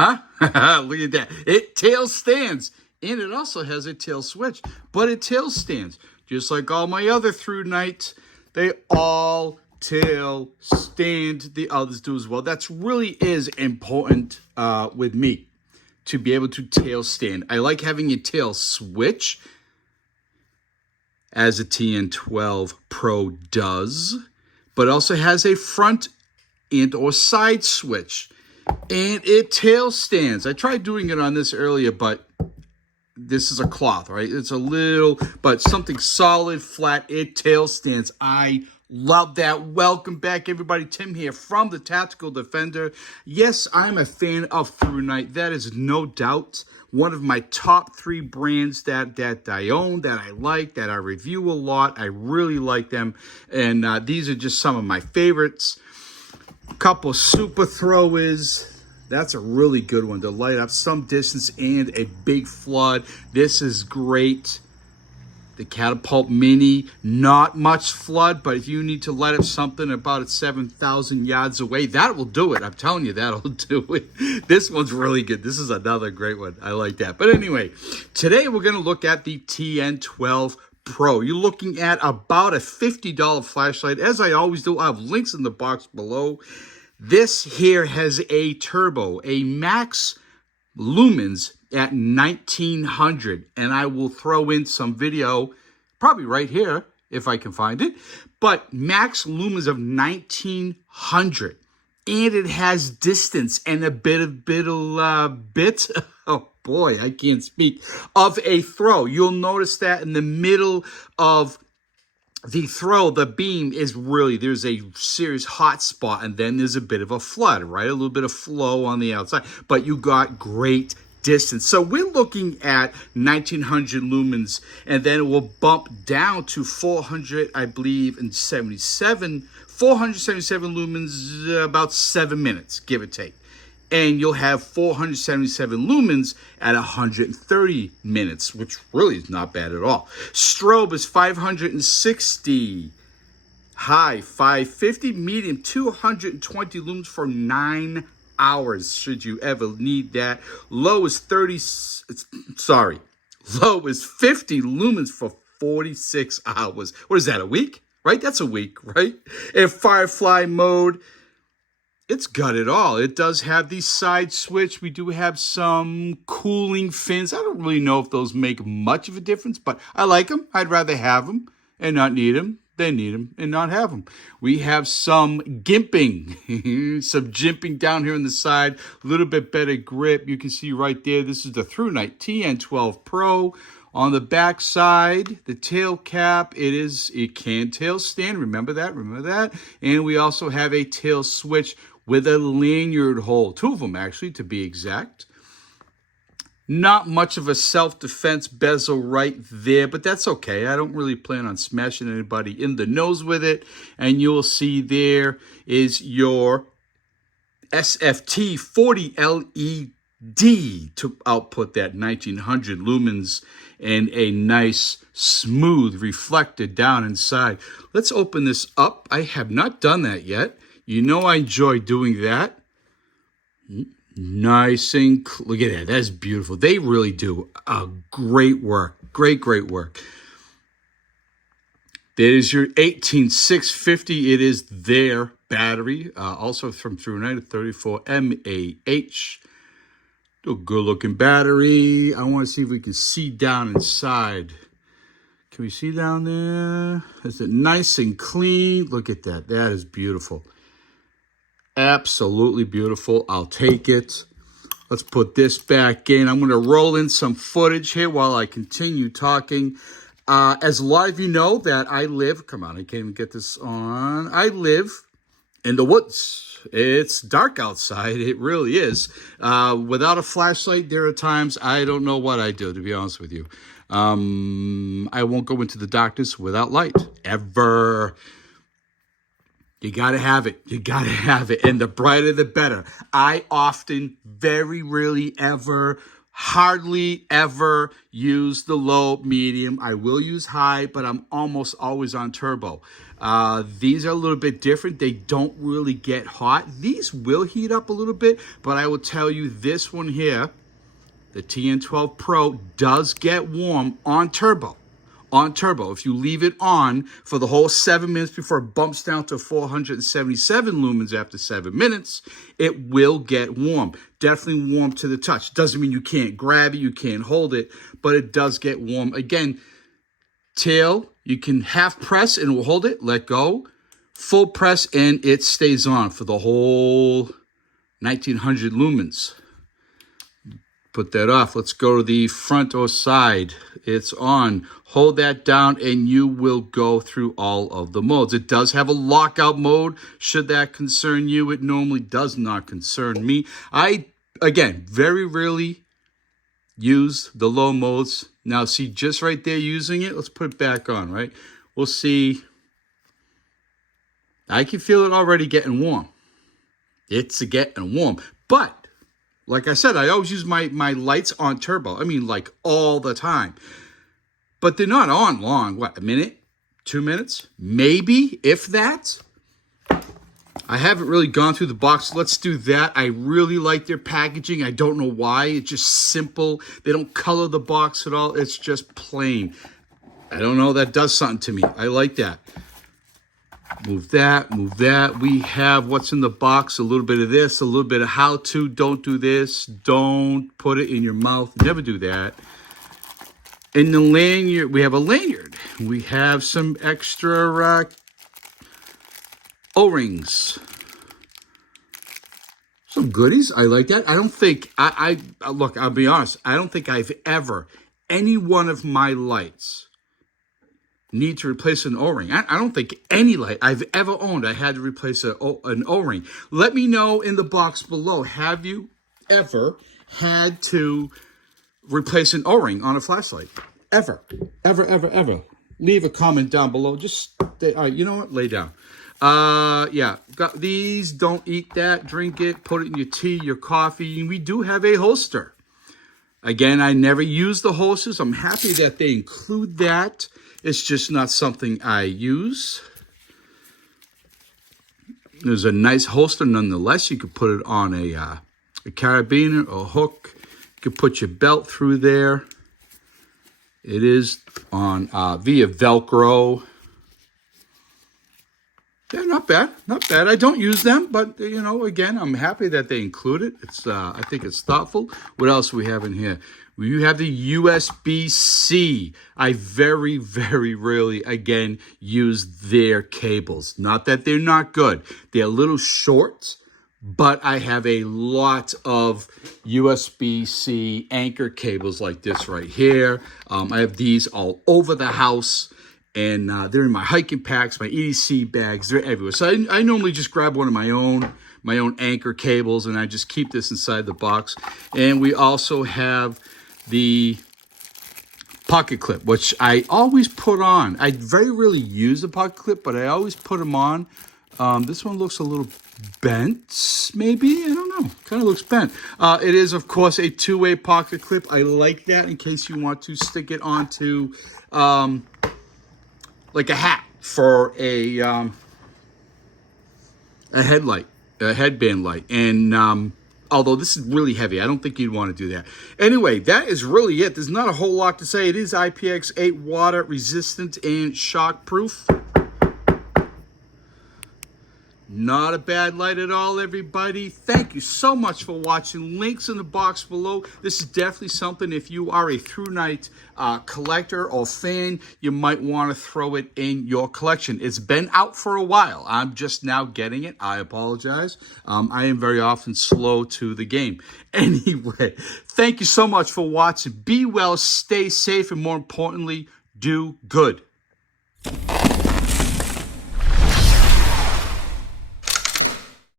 Huh? Look at that. It tail stands. And it also has a tail switch. But it tail stands. Just like all my other ThruNites, they all tail stand. The others do as well. That's really is important with me, to be able to tail stand. I like having a tail switch, as a TN12 Pro does, but also has a front and or side switch. And it tail stands. I tried doing it on this earlier, but this is a cloth, right? It's a little, but something solid, flat. It tail stands. I love that. Welcome back, everybody. Tim here from the Tactical Defender. Yes, I'm a fan of ThruNite. That is no doubt one of my top 3 brands that I own, that I like, that I review a lot. I really like them. And these are just some of my favorites. A couple super throwers. That's a really good one to light up some distance and a big flood. This is great. The Catapult Mini, not much flood, but if you need to light up something about 7,000 yards away, that will do it. I'm telling you, that'll do it. This one's really good. This is another great one. I like that. But anyway, today we're going to look at the TN12 Pro. You're looking at about a $50 flashlight. As I always do, I have links in the box below. This here has a turbo, a max lumens at 1900, and I will throw in some video, probably right here, if I can find it, but max lumens of 1900, and it has distance and a bit, oh boy, I can't speak, of a throw. You'll notice that in the middle of the throw, the beam is really, there's a serious hot spot, and then there's a bit of a flood, right? A little bit of flow on the outside, but you got great distance. So we're looking at 1900 lumens, and then it will bump down to 400, I believe, and 477 lumens, about 7 minutes, give or take. And you'll have 477 lumens at 130 minutes, which really is not bad at all. Strobe is 560, high 550, medium 220 lumens for 9 hours, should you ever need that. Low is low is 50 lumens for 46 hours. What is that, a week? Right? That's a week, right? And Firefly mode, it's got it all. It does have the side switch. We do have some cooling fins. I don't really know if those make much of a difference, but I like them. I'd rather have them and not need them than need them and not have them. We have some gimping, some jimping down here on the side. A little bit better grip. You can see right there, this is the ThruNite TN12 Pro. On the back side, the tail cap, it can tail stand. Remember that. And we also have a tail switch with a lanyard hole. 2 of them, actually, to be exact. Not much of a self-defense bezel right there, but that's okay. I don't really plan on smashing anybody in the nose with it. And you'll see there is your SFT40 LED to output that 1900 lumens and a nice smooth reflector down inside. Let's open this up. I have not done that yet. You know I enjoy doing that. Nice and look at that. That's beautiful. They really do great work. Great work. That is your 18650. It is their battery. Also from ThruNite, a 34 mAh. A good looking battery. I want to see if we can see down inside. Can we see down there? Is it nice and clean? Look at that. That is beautiful. Absolutely beautiful. I'll take it. Let's put this back in. I'm going to roll in some footage here while I continue talking. As a lot of you know that I live, come on, I can't even get this on. I live in the woods. It's dark outside. It really is. Without a flashlight, there are times I don't know what I do, to be honest with you. I won't go into the darkness without light, ever. You got to have it. You got to have it. And the brighter, the better. I often, very rarely ever, hardly ever use the low, medium. I will use high, but I'm almost always on turbo. These are a little bit different. They don't really get hot. These will heat up a little bit, but I will tell you this one here, the TN12 Pro, does get warm on turbo. On turbo. If you leave it on for the whole 7 minutes before it bumps down to 477 lumens after 7 minutes, it will get warm. Definitely warm to the touch. Doesn't mean you can't grab it, you can't hold it, but it does get warm. Again, tail, you can half press and it will hold it, let go. Full press and it stays on for the whole 1900 lumens. Put that off. Let's go to the front or side. It's on. Hold that down and you will go through all of the modes. It does have a lockout mode. Should that concern you, it normally does not concern me. I, again, very rarely use the low modes. Now, see, just right there using it. Let's put it back on, right? We'll see. I can feel it already getting warm. It's getting warm. But like I said, I always use my lights on turbo. I mean, like all the time. But they're not on long. What, a minute? 2 minutes? Maybe, if that. I haven't really gone through the box. Let's do that. I really like their packaging. I don't know why. It's just simple. They don't color the box at all. It's just plain. I don't know. That does something to me. I like that. Move that, move that. We have what's in the box, a little bit of this, a little bit of how to. Don't do this. Don't put it in your mouth. Never do that. In the lanyard, we have a lanyard. We have some extra O-rings. Some goodies. I like that. I don't think, look, I'll be honest. I don't think I've ever, any one of my lights need to replace an O-ring. I don't think any light I've ever owned I had to replace an O-ring. Let me know in the box below. Have you ever had to replace an O-ring on a flashlight? Ever. Ever, ever, ever. Leave a comment down below. Just stay. All right, you know what? Lay down. Yeah. Got these. Don't eat that. Drink it. Put it in your tea, your coffee. We do have a holster. Again, I never use the holsters. I'm happy that they include that. It's just not something I use. There's a nice holster nonetheless. You could put it on a carabiner or hook. You could put your belt through there. It is on via Velcro. Yeah, not bad. Not bad. I don't use them, but, you know, again, I'm happy that they include it. It's, I think it's thoughtful. What else do we have in here? You have the USB-C. I very, very rarely, again, use their cables. Not that they're not good. They're a little short, but I have a lot of USB-C anchor cables like this right here. I have these all over the house. And they're in my hiking packs, my EDC bags. They're everywhere. So I normally just grab one of my own anchor cables, and I just keep this inside the box. And we also have the pocket clip, which I always put on. I very rarely use the pocket clip, but I always put them on. This one looks a little bent, maybe? I don't know. Kind of looks bent. It is, of course, a two-way pocket clip. I like that in case you want to stick it onto like a hat for a headlight, a headband light. And although this is really heavy, I don't think you'd want to do that. Anyway, that is really it. There's not a whole lot to say. It is IPX8 water resistant and shock proof. Not a bad light at all, everybody. Thank you so much for watching. Links in the box below. This is definitely something, if you are a ThruNite collector or fan, you might want to throw it in your collection. It's been out for a while. I'm just now getting it. I apologize. I am very often slow to the game. Anyway, thank you so much for watching. Be well, stay safe, and more importantly, do good.